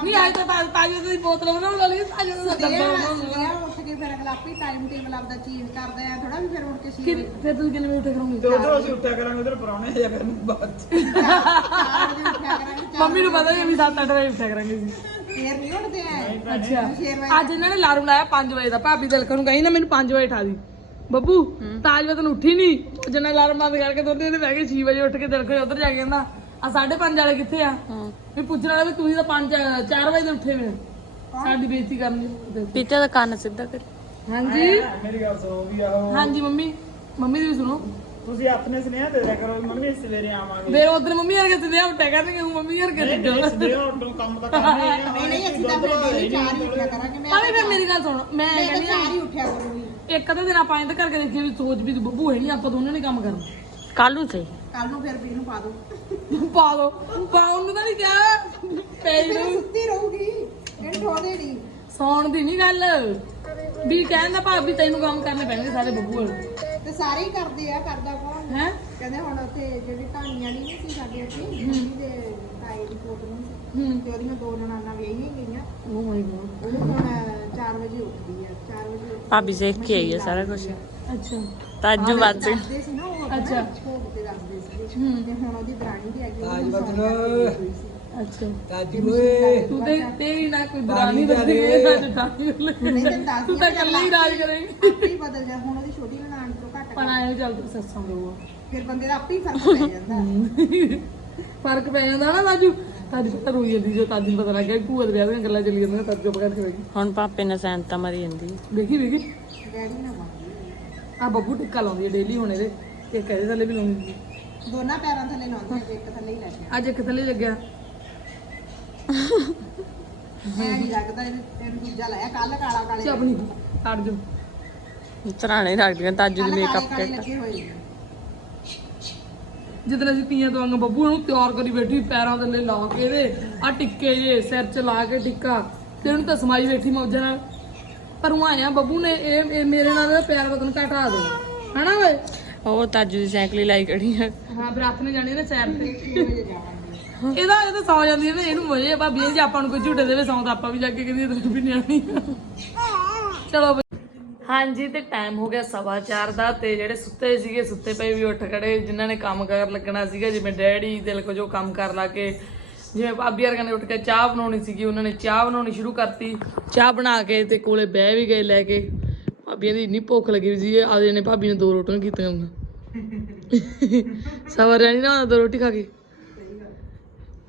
ਨਹੀਂ ਆਏ ਤਾਂ ਤਾਂ ਤਾਜੋ ਦੀ ਬੋਤਲ ਬਣਾਉਣ ਵਾਲੀ ਤਾਜੋ ਦਾ ਸਵੇਰ ਡੱਬਾ ਬਣਾਉਣ ਵਾਲਾ। ਸਵੇਰ ਉੱਠ ਕੇ ਫਿਰ ਅਗਲਾ ਆਪੇ ਟਾਈਮ ਟੇਬਲ ਆਪਦਾ ਚੇਂਜ ਕਰਦਾ ਆ ਥੋੜਾ ਵੀ ਫਿਰ ਉੱਠ ਕੇ ਸੀ ਕਿ ਫਿਰ ਤੁਸੀਂ ਕਿੰਨੇ ਵਜੇ ਉੱਠ ਕਰੋਗੇ? ਤੇ ਉਧਰ ਅਸੀਂ ਉੱਠਿਆ ਕਰਾਂਗੇ ਉਧਰ ਪਰੌਣੇ ਆ ਜਾ ਕਰਨ ਬਾਅਦ ਚ। ਚਾਰ ਵਜੇ ਉੱਠਿਆ ਕਰਾਂਗੇ ਚਾਰ ਮੰਮੀ ਨੂੰ ਪਤਾ ਹੀ ਹੈ ਵੀ 7-8 ਵਜੇ ਉੱਠਿਆ ਕਰਾਂਗੇ ਜੀ ਫੇਰ ਨਹੀਂ ਉੱਠਦੇ ਆ ਅੱਛਾ। ਛੇ ਵਜੇ ਅੱਜ ਇਹਨਾਂ ਨੇ ਅਲਾਰਮ ਲਾਇਆ 5 ਵਜੇ ਦਾ। ਭਾਬੀ ਦਿਲਕਰ ਨੂੰ ਕਹੀ ਨਾ ਮੈਨੂੰ 5 ਵਜੇ ਠਾ ਦੀ ਬੱਬੂ ਤਾਜ ਵਤਨ ਉੱਠੀ ਨਹੀਂ ਜਨਾ ਅਲਾਰਮ ਬੰਦ ਕਰਕੇ ਦੁੱਧ ਇਹਨੇ ਬਹਿ ਕੇ 6 ਵਜੇ ਉੱਠ ਕੇ ਦਿਲਕਰ ਉਧਰ ਜਾ ਕੇ ਕਹਿੰਦਾ ਆ 5:30 ਵਾਲੇ ਕਿੱਥੇ ਆ? ਵੀ ਪੁੱਛਣ ਵਾਲਾ ਵੀ ਤੁਸੀਂ ਤਾਂ 5 4 ਵਜੇ ਦੇ ਉੱਠੇ ਵੇ। ਸਾਡੀ ਬੇਇੱਜ਼ਤੀ ਕਰਨੀ ਪੀਤੇ ਦਾ ਕੰਨ ਸਿੱਧਾ ਕਰ। ਹਾਂਜੀ। ਮੇਰੀ ਗੱਲ ਸੁਣੋ ਵੀ ਆਹੋ ਹਾਂਜੀ ਮੰਮੀ। ਮੰਮੀ ਦੀ ਵੀ ਸੁਣੋ। ਤੁਸੀਂ ਆਪਣੇ ਸੁਨੇਹਾ ਦੇ ਦਿਆ ਕਰੋ ਮੰਮੀ ਸਵੇਰੇ ਆਵਾਂਗੇ। ਫਿਰ ਉਧਰ ਮੰਮੀ ਹਰ ਕਿਤੇ ਉੱਠਿਆ ਕਰਨਗੇ ਹੁਣ ਮੰਮੀ ਕਿਤੇ ਕੰਮ ਤਾਂ ਕਰਨਾ ਆ ਨਹੀਂ ਨਹੀਂ ਅਸੀਂ ਤਾਂ ਫਿਰ ਡੇਲੀ ਚਾਰ ਹੀ ਉੱਠਿਆ ਕਰਾਂਗੇ। ਗੱਲ ਸੁਣ ਮੈਂ ਮੈਂ ਤਾਂ ਕਹਿੰਦੀ ਚਾਰ ਹੀ ਉੱਠਿਆ ਕਰੂੰਗੀ। ਇੱਕ ਅੱਧੇ ਦਿਨ ਆਪਾਂ ਇੰਦ ਕਰਕੇ ਦੇਖੀਏ ਵੀ ਸੋਚ ਵੀ ਬੱਬੂ ਹੈ ਨਹੀਂ ਆਪਾਂ ਦੋਨਾਂ ਨੇ ਕੰਮ ਕਰਨਾ। ਕੱਲ ਨੂੰ ਸਹੀ। ਕੱਲ ਨੂੰ ਫਿਰ ਵੀ ਇਹਨੂੰ ਪਾ ਦੋ। ਪਾ ਦੋ ਪਾਉਣ ਨੂੰ ਤਾਂ ਨਹੀਂ ਕਿਹਾ। ਪੈ ਫਿਰ ਨੂੰ ਸੁੱਤੀ ਰਹੂਗੀ ਇਹਨੂੰ ਠੋਦੇ ਨਹੀਂ ਸੌਣ ਦੀ ਨਹੀਂ ਗੱਲ। ਵੀ ਕਹਿੰਦਾ ਭਾਬੀ ਤੈਨੂੰ ਕੰਮ ਕਰਨੇ ਪੈਣਗੇ ਸਾਰੇ ਬੱਬੂ ਵਾਲੇ। ਤੇ ਸਾਰੇ ਹੀ ਕਰਦੇ ਆ ਕਰਦਾ ਕੌਣ? ਹੈ? ਕਹਿੰਦੇ ਹੁਣ ਉੱਥੇ ਜਿਹੜੀ ਢਾਣੀ ਵਾਲੀ ਨਹੀਂ ਸੀ ਸਾਡੇ ਉੱਥੇ ਮੰਮੀ ਦੇ ਤਾਏ ਦੀ ਕੋਟ ਨੂੰ ਸੀ। ਹੂੰ ਤੇ ਉਹਦੀਆਂ ਦੋ ਨਨਾਣਾ ਵਿਆਹੀਆਂ ਗਈਆਂ। ਓ ਮਾਈ ਗॉड ਉਹ ਹੁਣ 4 ਵਜੇ ਉੱਠਦੀ ਆ 4 ਵਜੇ ਉੱਠ ਭਾਬੀ ਸਿੱਖ ਕੇ ਆਈ ਆ ਸਾਰਾ ਕੁਝ ਅੱਛਾ। ਤਾਜੂ ਵੱਜ ਦੱਸਦੇ ਸੀ ਨਾ ਉਹ ਅੱਛਾ। ਛੋਟ ਤੇ ਦੱਸਦੇ ਸੀ। ਹੂੰ। ਤੇ ਹੁਣ ਉਹਦੀ ਦਰਾਣੀ ਦੀ ਹੈਗੀ ਤਾਜ ਬਦਲੋ ਅੱਛਾ। ਤਾਜੀ ਓਏ। ਤੂੰ ਤੇ ਤੇਰੀ ਨਾ ਕੋਈ ਦਰਾਨੀ ਲੱਗਦੀ ਹੈ ਨਾ ਜਟਾਨੀ ਨਹੀਂ ਤਾਂ ਦੱਸ ਤੂੰ ਤਾਂ ਇਕੱਲਾ ਹੀ ਰਾਜ ਕਰੇਂਗੀ। ਆਪੇ ਹੀ ਬਦਲ ਜਾ ਹੁਣ ਉਹਦੀ ਛੋਟੀ ਨਨਾਣ ਤੋਂ ਘੱਟ ਪਰ ਆਏ ਚੱਲ ਤੂੰ ਸੱਸਾਂ ਦੋ ਫਿਰ ਬੰਦੇ ਦਾ ਆਪੇ ਹੀ ਫ਼ਰਕ ਪੈ ਜਾਂਦਾ। ਫ਼ਰਕ ਪੈ ਜਾਂਦਾ ਨਾ ਤਾਜੂ ਤਾਜੂ ਪਤਾ ਰੋਈ ਜਾਂਦੀ ਜੋ ਤਾਜੂ ਨੂੰ ਪਤਾ ਲੱਗ ਗਿਆ ਵੀ ਭੂਆ ਦੇ ਵਿਆਹ ਦੀਆਂ ਗੱਲਾਂ ਚੱਲੀ ਜਾਂਦੀਆਂ ਤਾਜੂ ਚੁੱਪ ਕਰਕੇ ਬੈਠੀ। ਹੁਣ ਪਾਪੇ ਨੇ ਸੈਂਤਾ ਮਰੀ ਜਾਂਦੀ। ਡੈਡੀ ਨਾ ਆ ਬੱਬੂ ਟਿੱਕਾ ਲਾਉਂਦੀ ਹੈ ਡੇਲੀ ਹੁਣ ਇਹਦੇ। ਤੇ ਇੱਕ ਇਹਦੇ ਥੱਲੇ ਵੀ ਲਾਉਂਦੀ ਹੈ। ਦੋਨਾਂ ਪੈਰਾਂ ਥੱਲੇ ਲਾਉਂਦੇ ਆ, ਇੱਕ ਥੱਲੇ ਹੀ ਲੈ ਕੇ ਅੱਜ ਇੱਕ ਥੱਲੇ ਲੱਗਿਆ। ਐ ਨਹੀਂ ਲੱਗਦਾ ਇਹਨੂੰ ਇਹਨੂੰ ਦੂਜਾ ਲਾਇਆ ਕੱਲ ਕਾਲਾ ਕਾਲੇ ਚਪਣੀ ਕੱਢ ਜੋ ਤਰਾਣੇ ਰੱਖਦੀਆਂ ਤਾਜੂ ਦੀ ਕੱਲ ਮੇਕਅਪ ਕਿੱਟ। ਲੱਗੇ ਹੋਏ ਨੇ। ਜਦੋਂ ਅਸੀਂ ਤੀਆਂ ਤੋਂ ਅੰਗ ਬੱਬੂ ਨੂੰ ਤਿਆਰ ਕਰੀ ਬੈਠੀ ਪੈਰਾਂ ਥੱਲੇ ਲਾ ਕੇ ਇਹਦੇ ਆ ਟਿੱਕੇ ਜੇ ਸਿਰ 'ਚ ਲਾ ਕੇ ਟਿੱਕਾ ਤੇ ਉਹਨੂੰ ਤਾਂ ਸਮਾਈ ਬੈਠੀ ਮੌਜਾਂ ਨਾਲ ਪਰ ਉਹ ਆਇਆ ਬੱਬੂ ਨੇ ਇਹ ਇਹ ਮੇਰੇ ਨਾਲ ਇਹਦਾ ਪੈਰ ਬਤਨ ਘਟਾ ਦੇ ਹਨਾ ਓਏ ਉਹ ਤਾਜੂ ਦੀ ਸਾਈਕਲ ਹੀ ਲਾਈ ਖੜੀ ਆ ਹਾਂ ਬਰਾਤ ਨੇ ਜਾਣੀ ਨਾ ਸੈਰ ਤੇ ਇਹਦਾ ਇਹ ਤਾਂ ਸੌ ਜਾਂਦੀ ਹੈ ਨਾ ਇਹਨੂੰ ਮਜ਼ੇ ਆ ਭਾਬੀ ਜੇ ਆਪਾਂ ਨੂੰ ਕੋਈ ਝੂਟੇ ਦੇਵੇ ਸੌਂ ਤਾਂ ਆਪਾਂ ਵੀ ਜਾ ਕੇ ਕਹਿੰਦੀ ਤੂੰ ਵੀ ਨਿਆਣੀ ਆ। ਚਲੋ। ਹਾਂਜੀ ਤੇ ਟਾਈਮ ਹੋ ਗਿਆ ਸਵਾ ਚਾਰ ਦਾ ਤੇ ਜਿਹੜੇ ਸੁੱਤੇ ਸੀਗੇ ਸੁੱਤੇ ਪਏ ਵੀ ਉੱਠ ਖੜੇ ਜਿਨ੍ਹਾਂ ਨੇ ਕੰਮ ਕਰ ਲੱਗਣਾ ਸੀਗਾ ਜਿਵੇਂ ਡੈਡੀ ਦਿਲ ਕੋ ਜੋ ਕੰਮ ਕਰ ਲਾ ਕੇ ਜਿਵੇਂ ਭਾਬੀ ਵਰਗਾ ਨੇ ਉੱਠ ਕੇ ਚਾਹ ਬਣਾਉਣੀ ਸੀਗੀ ਉਹਨਾਂ ਨੇ ਚਾਹ ਬਣਾਉਣੀ ਸ਼ੁਰੂ ਕਰਤੀ। ਚਾਹ ਬਣਾ ਕੇ ਤੇ ਕੋਲੇ ਬਹਿ ਵੀ ਗਏ ਲੈ ਕੇ। ਭਾਬੀ ਦੀ ਇੰਨੀ ਭੁੱਖ ਲੱਗੀ ਸੀ ਆਦੇ ਨੇ ਭਾਬੀ ਨੇ ਦੋ ਰੋਟੀਆਂ ਕੀਤੀਆਂ ਉਹਨਾਂ ਸਵਰ ਰਹਿਣੀ ਨਾ ਦੋ ਰੋਟੀ ਖਾ ਕੇ।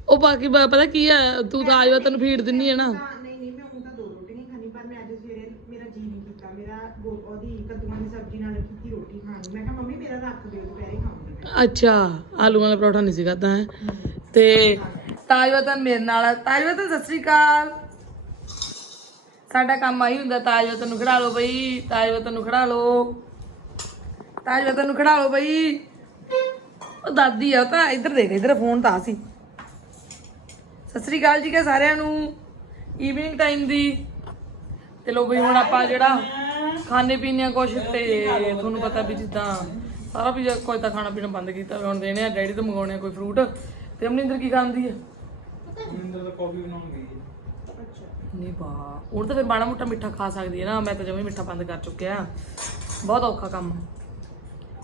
ਉਹ ਬਾਕੀ ਪਤਾ ਕੀ ਆ ਤੂੰ ਤਾਂ ਆਜਵਾ ਤੈਨੂੰ ਫੀਡ ਦਿੰਨੀ ਹੈ ਨਾ ਹਾਂ, ਨਹੀਂ ਨਹੀਂ ਮੈਂ ਹੁਣ ਤਾਂ ਦੋ ਰੋਟੀ ਨਹੀਂ ਖਾਣੀ ਪਰ ਮੈਂ ਅੱਜ ਸਵੇਰੇ ਮੇਰਾ ਜੀ ਨਹੀਂ ਕੀਤਾ ਮੇਰਾ ਗੋ- ਉਹਦੀ ਕੱਦੂਆਂ ਦੀ ਸਬਜ਼ੀ ਨਾਲ ਕੀਤੀ ਰੋਟੀ ਖਾਣੀ। ਮੈਂ ਕਿਹਾ, ਮੰਮੀ, ਮੇਰਾ ਰੱਖ ਦਿਓ, ਦੁਪਹਿਰੇ ਖਾਵਾਂਗੀ ਅੱਛਾ ਆਲੂਆਂ ਵਾਲਾ ਪਰੌਠਾ ਨਹੀਂ ਸੀ ਖਾਦਾ ਹੈ? ਤੇ ਤਾਜਵਤਨ ਮੇਰੇ ਨਾਲ ਆ। ਤਾਜਵਤਨ ਸਤਿ ਸ੍ਰੀ ਅਕਾਲ। ਸਾਡਾ ਕੰਮ ਆਹੀ ਹੁੰਦਾ ਤਾਜਵਤਨ ਨੂੰ ਖੜਾ ਲਓ ਬਈ ਤਾਜਵਤਨ ਨੂੰ ਖੜਾ ਲਓ। ਤਾਜਵਤਨ ਨੂੰ ਖੜਾ ਲਓ ਬਈ। ਉਹ ਦਾਦੀ ਆ, ਉਹ ਤਾਂ ਇੱਧਰ ਦੇਖ, ਇੱਧਰ ਫੋਨ ਤਾਂ ਆ ਸੀ। ਸਤਿ ਸ੍ਰੀ ਅਕਾਲ ਜੀ ਕਿ ਸਾਰਿਆਂ ਨੂੰ। ਈਵਨਿੰਗ ਟਾਈਮ ਦੀ। ਤੇ ਲੋ ਬਈ, ਹੁਣ ਆਪਾਂ ਜਿਹੜਾ ਖਾਣੇ ਪੀਣੇ ਆ ਕੁਛ ਤੇ ਤੁਹਾਨੂੰ ਪਤਾ ਵੀ ਜਿੱਦਾਂ ਸਾਰਾ ਵੀ ਕੋਈ ਤਾਂ ਖਾਣਾ ਪੀਣਾ ਬੰਦ ਕੀਤਾ ਵੀ ਹੁਣ ਦੇਣੇ ਆ ਡੈਡੀ ਤੋਂ ਮੰਗਾਉਣੇ ਆ ਕੋਈ ਫਰੂਟ ਤੇ ਅਮਨਿੰਦਰ ਕੀ ਖਾਂਦੀ ਹੈ ਮਿੰਦਰ ਦਾ ਕਾਫੀ ਬਣਾਉਣ ਗਈ ਨਹੀਂ ਬਾ ਹੁਣ ਤਾਂ ਫਿਰ ਮਾੜਾ ਮੋਟਾ ਮਿੱਠਾ ਖਾ ਸਕਦੀ ਹੈ ਨਾ ਮੈਂ ਤਾਂ ਜਮੇ ਮਿੱਠਾ ਬੰਦ ਕਰ ਚੁੱਕਿਆ। ਬਹੁਤ ਔਖਾ ਕੰਮ।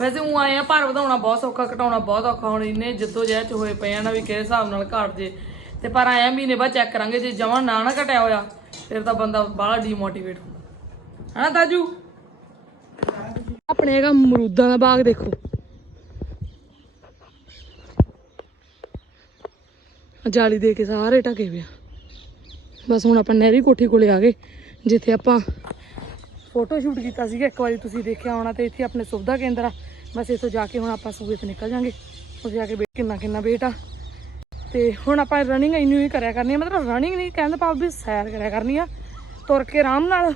ਵੈਸੇ ਉਹ ਆਏ ਆ ਭਾਰ ਵਧਾਉਣਾ ਬਹੁਤ ਔਖਾ ਘਟਾਉਣਾ ਬਹੁਤ ਔਖਾ ਹੁਣ ਇੰਨੇ ਜਿੱਦੋ ਜਹਿਦ ਚ ਹੋਏ ਪਏ ਆ ਨਾ ਵੀ ਕਿਹੜੇ ਹਿਸਾਬ ਨਾਲ ਘਟ ਜੇ। ਤੇ ਪਰ ਆਇਆ ਮਹੀਨੇ ਬਾਅਦ ਚੈੱਕ ਕਰਾਂਗੇ ਜੇ ਜਮਾਂ ਨਾ ਨਾ ਘਟਿਆ ਹੋਇਆ ਫਿਰ ਤਾਂ ਬੰਦਾ ਬਾਹਲਾ ਡੀਮੋਟੀਵੇਟ ਹੁੰਦਾ। ਹਨਾ ਤਾਜੂ? ਆਪਣੇ ਹੈਗਾ ਅਮਰੂਦਾਂ ਦਾ ਬਾਗ ਦੇਖੋ। ਜਾਲੀ ਦੇ ਕੇ ਸਾਰੇ ਢਕੇ ਪਿਆ ਬਸ ਹੁਣ ਆਪਾਂ ਨਹਿਰੀ ਕੋਠੀ ਕੋਲੇ ਆ ਗਏ, ਜਿੱਥੇ ਆਪਾਂ ਫੋਟੋ ਸ਼ੂਟ ਕੀਤਾ ਸੀਗਾ, ਇੱਕ ਵਾਰੀ ਤੁਸੀਂ ਦੇਖਿਆ ਹੋਣਾ ਤੇ ਇੱਥੇ ਆਪਣੇ ਸੁਵਿਧਾ ਕੇਂਦਰ ਆ। ਬਸ ਇੱਥੋਂ ਜਾ ਕੇ ਹੁਣ ਆਪਾਂ ਸੂਬੇ ਤੋਂ ਨਿਕਲ ਜਾਾਂਗੇ। ਉੱਥੇ ਜਾ ਕੇ ਵੇਖ ਕਿੰਨਾ ਕਿੰਨਾ ਵੇਟ ਆ। ਤੇ ਹੁਣ ਆਪਾਂ ਰਨਿੰਗ ਇੰਨੀ ਹੀ ਕਰਿਆ ਕਰਨੀ ਆ, ਮਤਲਬ ਰਨਿੰਗ ਨਹੀਂ, ਕਹਿੰਦਾ ਭਾਵ ਵੀ ਸੈਰ ਕਰਿਆ ਕਰਨੀ ਆ। ਤੁਰ ਕੇ ਆਰਾਮ ਨਾਲ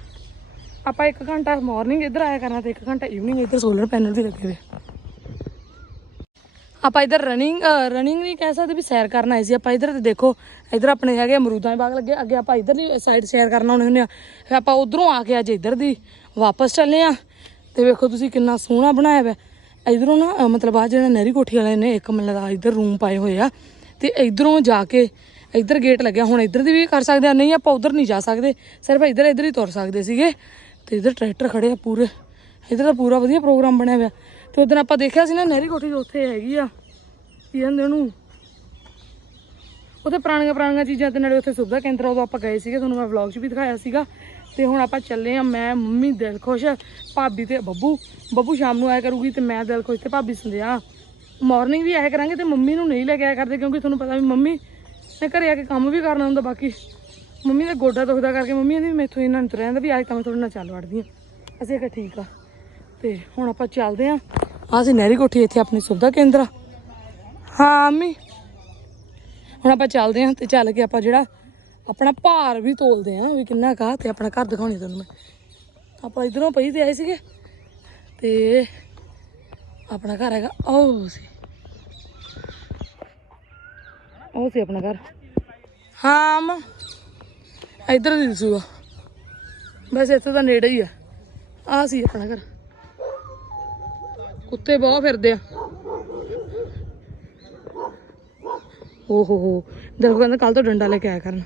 ਆਪਾਂ 1 ਘੰਟਾ ਮਾਰਨਿੰਗ ਇੱਧਰ ਆਇਆ ਕਰਨਾ ਤੇ 1 ਘੰਟਾ ਈਵਨਿੰਗ ਇੱਧਰ ਸੋਲਰ ਪੈਨਲ ਵੀ ਲੱਗੇ ਹੋਏ। ਆਪਾਂ ਇੱਧਰ ਰਨਿੰਗ ਰਨਿੰਗ ਨਹੀਂ ਕਹਿ ਸਕਦੇ ਵੀ ਸੈਰ ਕਰਨ ਆਏ ਸੀ। ਆਪਾਂ ਇੱਧਰ ਤੇ ਦੇਖੋ, ਇੱਧਰ ਆਪਣੇ ਹੈਗੇ ਅਮਰੂਦਾਂ ਦੇ ਬਾਗ ਲੱਗੇ। ਅੱਗੇ ਆਪਾਂ ਇਧਰਲੀ ਸਾਈਡ ਸੈਰ ਕਰਨ ਆਉਣੇ ਹੁੰਦੇ ਆ। ਫਿਰ ਆਪਾਂ ਉਧਰੋਂ ਆ ਕੇ ਅੱਜ ਇੱਧਰ ਦੀ ਵਾਪਸ ਚੱਲੇ ਆ। ਤੇ ਵੇਖੋ ਤੁਸੀਂ ਕਿੰਨਾ ਸੋਹਣਾ ਬਣਾਇਆ ਹੋਇਆ। ਇਧਰੋਂ ਨਾ ਮਤਲਬ ਆ ਜਿਹੜਾ ਨਹਿਰੀ ਕੋਠੀ ਵਾਲੇ ਨੇ, ਇੱਕ ਮਤਲਬ ਇੱਧਰ ਰੂਮ ਪਾਏ ਹੋਏ ਆ। ਤੇ ਇਧਰੋਂ ਜਾ ਕੇ ਇੱਧਰ ਗੇਟ ਲੱਗਿਆ। ਹੁਣ ਇੱਧਰ ਦੀ ਵੀ ਕਰ ਸਕਦੇ ਆ, ਨਹੀਂ ਆਪਾਂ ਉਧਰ ਨਹੀਂ ਜਾ ਸਕਦੇ। ਸਿਰਫ ਇੱਧਰ ਇੱਧਰ ਹੀ ਤੁਰ ਸਕਦੇ ਸੀਗੇ। ਤੇ ਇਧਰ ਟਰੈਕਟਰ ਖੜੇ ਆ ਪੂਰੇ। ਇਧਰ ਦਾ ਪੂਰਾ ਵਧੀਆ ਪ੍ਰੋਗਰਾਮ ਬਣਿਆ ਹੋਇਆ। ਤੇ ਉਦੋਂ ਆਪਾਂ ਦੇਖਿਆ ਸੀ ਨਾ ਨਹਿਰੀ ਕੋਠੀ ਉੱਥੇ ਹੈਗੀ ਆ। ਕੀ ਕਹਿੰਦੇ ਉਹਨੂੰ? ਉੱਥੇ ਪੁਰਾਣੀਆਂ ਪੁਰਾਣੀਆਂ ਚੀਜ਼ਾਂ ਤੇ ਨਾਲੇ ਉੱਥੇ ਸੁਵਿਧਾ ਕੇਂਦਰ ਉਦੋਂ ਆਪਾਂ ਗਏ ਸੀਗੇ। ਤੁਹਾਨੂੰ ਮੈਂ ਵਲੌਗ 'ਚ ਵੀ ਦਿਖਾਇਆ ਸੀਗਾ। ਤੇ ਹੁਣ ਆਪਾਂ ਚੱਲੇ ਆ, ਮੈਂ, ਮੰਮੀ, ਦਿਲ ਖੁਸ਼, ਭਾਬੀ ਤੇ ਬੱਬੂ। ਬੱਬੂ ਸ਼ਾਮ ਨੂੰ ਆਇਆ ਕਰੂਗੀ ਤੇ ਮੈਂ ਦਿਲ ਖੁਸ਼ ਤੇ ਭਾਬੀ ਸੰਧਿਆ। ਮਾਰਨਿੰਗ ਵੀ ਆਇਆ ਕਰਾਂਗੇ ਤੇ ਮੰਮੀ ਨੂੰ ਨਹੀਂ ਲੈ ਕੇ ਆਇਆ ਕਰਦੇ ਕਿਉਂਕਿ ਤੁਹਾਨੂੰ ਪਤਾ ਵੀ ਮੰਮੀ ਨੇ ਘਰੇ ਆ ਕੇ ਕੰਮ ਵੀ ਕਰਨਾ ਹੁੰਦਾ ਬਾਕੀ। ਮੰਮੀ ਦਾ ਗੋਡਾ ਦੁਖਦਾ ਕਰਕੇ ਮੰਮੀ ਕਹਿੰਦੀ ਵੀ ਮੈਥੋਂ ਇਹਨਾਂ ਨੂੰ ਰਹਿੰਦਾ ਵੀ ਅੱਜ ਤਾਂ ਮੈਂ ਤੁਹਾਡੇ ਨਾਲ ਚੱਲ ਵੜਦੀ ਆ ਅਸੀਂ ਕਿਹਾ ਠੀਕ ਆ। ਤੇ ਹੁਣ ਆਪਾਂ ਚੱਲਦੇ ਆ ਆਹ ਸੀ ਨਹਿਰੀ ਕੋਠੀ ਇੱਥੇ ਆਪਣੀ ਸੁਵਿਧਾ ਕੇਂਦਰ ਆ। ਹਾਂ, ਮੰਮੀ। ਹੁਣ ਆਪਾਂ ਚੱਲਦੇ ਆਂ ਤੇ ਚੱਲ ਕੇ ਆਪਾਂ ਜਿਹੜਾ ਆਪਣਾ ਭਾਰ ਵੀ ਤੋਲਦੇ ਆਂ ਵੀ ਕਿੰਨਾ ਕਾ ਤੇ ਆਪਣਾ ਘਰ ਦਿਖਾਉਣੀ ਤੁਹਾਨੂੰ ਮੈਂ। ਆਪਾਂ ਇਧਰੋਂ ਪਈ ਤੇ ਆਏ ਸੀਗੇ। ਤੇ ਆਪਣਾ ਘਰ ਹੈਗਾ, ਉਹ ਸੀ। ਉਹ ਸੀ ਆਪਣਾ ਘਰ। ਹਾਂ ਮਾਂ ਇਧਰ ਦਸੂਗਾ ਬਸ ਇੱਥੇ ਤਾਂ ਨੇੜੇ ਹੀ ਆ। ਆ ਸੀ ਆਪਣਾ ਘਰ। ਕੁੱਤੇ ਬਹੁਤ ਫਿਰਦੇ ਆ। ਓਹੋ ਹੋ। ਦੇਖੋ ਕਹਿੰਦਾ ਕੱਲ ਤੋਂ ਡੰਡਾ ਲੈ ਕੇ ਆਇਆ ਕਰਨ।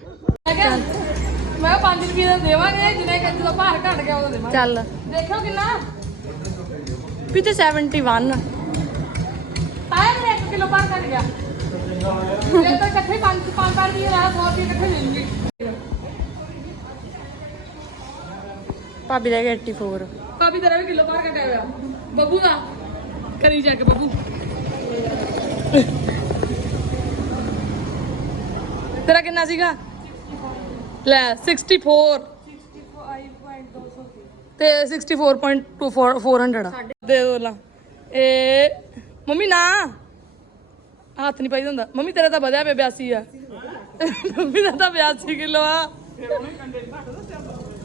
ਮੈਂ 5 ਰੁਪਏ ਦਾ ਦੇਵਾਂਗੇ ਜਿੰਨੇ ਕੱਜ ਦਾ ਭਾਰ ਘਟ ਗਿਆ ਉਹਦਾ ਦੇਵਾਂਗੇ। ਚੱਲ। ਦੇਖੋ ਕਿੰਨਾ। ਪਿੱਛੇ 71 ਆਇਆ ਮੇਰੇ 1 ਕਿਲੋ ਭਾਰ ਘਟ ਗਿਆ। ਇਹ ਤਾਂ ਇਕੱਠੇ 5 5 ਪਰ ਦੀ ਰਹਾ 100 ਰੁਪਏ ਇਕੱਠੇ ਲੈ ਲੂੰਗੀ ਭਾਬੀ ਦਾ 84 ਭਾਬੀ ਤੇਰਾ ਵੀ ਕਿਲੋ ਭਾਰ ਘਟਿਆ ਹੋਇਆ। ਬੱਬੂ ਦਾ। ਕਰੀ ਜਾ ਕੇ ਬੱਬੂ। ਤੇਰਾ ਕਿੰਨਾ ਸੀਗਾ? ਲੈ 64 ਤੇ 64.2400 ਦੇ ਦੋ ਲਾ। ਇਹ ਮੰਮੀ ਨਾ। ਹੱਥ ਨਹੀਂ ਪਾਈਦਾ ਹੁੰਦਾ। ਮੰਮੀ, ਤੇਰਾ ਤਾਂ ਵਧਿਆ ਪਿਆ 82 ਆ। ਮੰਮੀ ਦਾ ਤਾਂ 82 ਕਿਲੋ ਆ।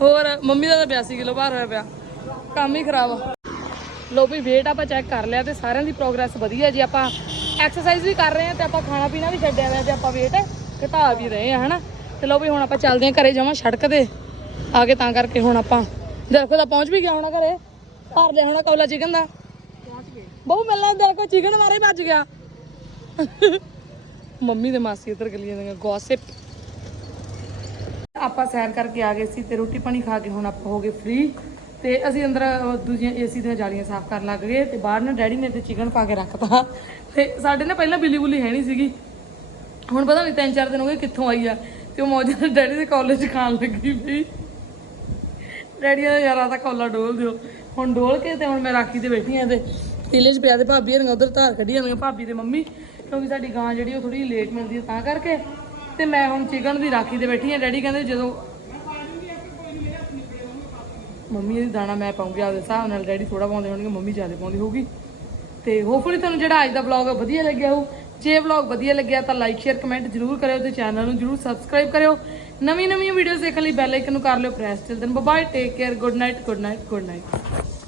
ਹੋਰ, ਮੰਮੀ ਦਾ ਤਾਂ 82 ਕਿਲੋ ਭਾਰ ਹੋਇਆ ਪਿਆ। ਕੰਮ ਹੀ ਖਰਾਬ ਆ। ਲੋ ਵੀ, weight ਆਪਾਂ ਚੈੱਕ ਕਰ ਲਿਆ ਤੇ ਸਾਰਿਆਂ ਦੀ ਪ੍ਰੋਗਰੈਸ ਵਧੀਆ ਜੀ। ਆਪਾਂ ਐਕਸਰਸਾਈਜ਼ ਵੀ ਕਰ ਰਹੇ ਆ ਤੇ ਆਪਾਂ ਖਾਣਾ ਪੀਣਾ ਵੀ ਛੱਡਿਆ ਹੋਇਆ ਤੇ ਆਪਾਂ weight ਘਟਾ ਵੀ ਰਹੇ ਆ ਹਨਾ? ਤੇ ਲੋ ਵੀ, ਹੁਣ ਆਪਾਂ ਚੱਲਦੇ ਆ ਘਰੇ ਜਾਵਾਂ ਸੜਕ ਤੇ। ਆ ਕੇ ਤਾਂ ਕਰਕੇ ਹੁਣ ਆਪਾਂ ਦੇਖੋ ਤਾਂ ਪਹੁੰਚ ਵੀ ਗਿਆ ਹੋਣਾ ਘਰੇ। ਭਰ ਲਿਆ ਹੋਣਾ ਕੌਲਾ ਚਿਕਨ ਦਾ। ਪਹੁੰਚ ਗਏ ਬਹੁ ਮਿਲਣਾ ਦੇਖੋ ਚਿਕਨ ਮਾਰੇ ਭੱਜ ਗਿਆ। ਮੰਮੀ ਦੇ ਮਾਸੀ ਇੱਧਰ ਗਲੀਆਂ ਦੀਆਂ ਗੌਸਿਪ ਆਪਾਂ ਸੈਰ ਕਰਕੇ ਆ ਗਏ ਸੀ ਤੇ ਰੋਟੀ ਪਾਣੀ ਖਾ ਕੇ ਹੁਣ ਆਪਾਂ ਹੋ ਗਏ ਫ੍ਰੀ ਤੇ ਅਸੀਂ ਅੰਦਰ ਅਹ, ਦੂਜੀਆਂ ਏਸੀ ਦੀਆਂ ਜਾਲੀਆਂ ਸਾਫ਼ ਕਰਨ ਲੱਗ ਗਏ ਤੇ ਬਾਹਰ ਨਾ ਡੈਡੀ ਨੇ ਤੇ ਚਿਕਨ ਪਾ ਕੇ ਰੱਖਤਾ। ਤੇ ਸਾਡੇ ਨਾ ਪਹਿਲਾਂ ਬਿੱਲੀ ਬੁੱਲੀ ਹੈ ਨਹੀਂ ਸੀਗੀ। ਹੁਣ ਪਤਾ ਨਹੀਂ ਤਿੰਨ ਚਾਰ ਦਿਨ ਹੋ ਗਏ ਕਿੱਥੋਂ ਆਈ ਆ ਤੇ ਉਹ ਮੌਜਾ ਡੈਡੀ ਦੇ ਕਾਲਜ ਖਾਣ ਲੱਗੀ ਪਈ। ਡੈਡੀ ਦਾ ਯਾਰਾ ਤਾਂ ਕੋਲਾ ਡੋਲ ਦਿਓ। ਹੁਣ ਡੋਲ ਕੇ ਤੇ ਹੁਣ ਮੈਂ ਰਾਖੀ ਤੇ ਬੈਠੀ ਆ ਤੇ ਤੀਲੇ 'ਚ ਪਿਆ ਤੇ ਭਾਬੀ ਹਰੀਆਂ ਉਧਰ ਧਾਰ ਕੱਢੀ ਜਾਂਦੀਆਂ ਭਾਬੀ ਤੇ ਮੰਮੀ ਕਿਉਂਕਿ ਸਾਡੀ ਗਾਂ ਜਿਹੜੀ ਉਹ ਥੋੜੀ ਲੇਟ ਮਿਲਦੀ ਹੈ ਤਾਂ ਕਰਕੇ। ਤੇ ਮੈਂ ਹੁਣ ਚਿਕਨ ਦੀ ਰਾਖੀ ਤੇ ਬੈਠੀ ਆ ਡੈਡੀ ਕਹਿੰਦੇ ਜਦੋਂ ਮੰਮੀ ਇਹਦੀ ਦਾਣਾ ਮੈਂ ਪਾਉਂਗੀ ਆਪਦੇ ਹਿਸਾਬ ਨਾਲ। ਡੈਡੀ ਥੋੜਾ ਪਾਉਂਦੇ ਹੋਣਗੇ, ਮੰਮੀ ਜ਼ਿਆਦਾ ਪਾਉਂਦੀ ਹੋਊਗੀ। ਤੇ ਹੋਪਫੁਲੀ ਤੁਹਾਨੂੰ ਜਿਹੜਾ ਅੱਜ ਦਾ ਵਲੌਗ ਆ ਵਧੀਆ ਲੱਗਿਆ ਹੋਊ। ਜੇ ਵਲੌਗ ਵਧੀਆ ਲੱਗਿਆ ਤਾਂ ਲਾਈਕ ਸ਼ੇਅਰ ਕਮੈਂਟ ਜਰੂਰ ਕਰਿਓ ਤੇ ਚੈਨਲ ਨੂੰ ਜਰੂਰ ਸਬਸਕ੍ਰਾਈਬ ਕਰਿਓ। ਨਵੀਂ ਨਵੀਂ ਵੀਡੀਓਜ਼ ਦੇਖਣ ਲਈ ਬੈਲ ਆਈਕਨ ਨੂੰ ਕਰ ਲਿਓ press children bye take care good night good night good night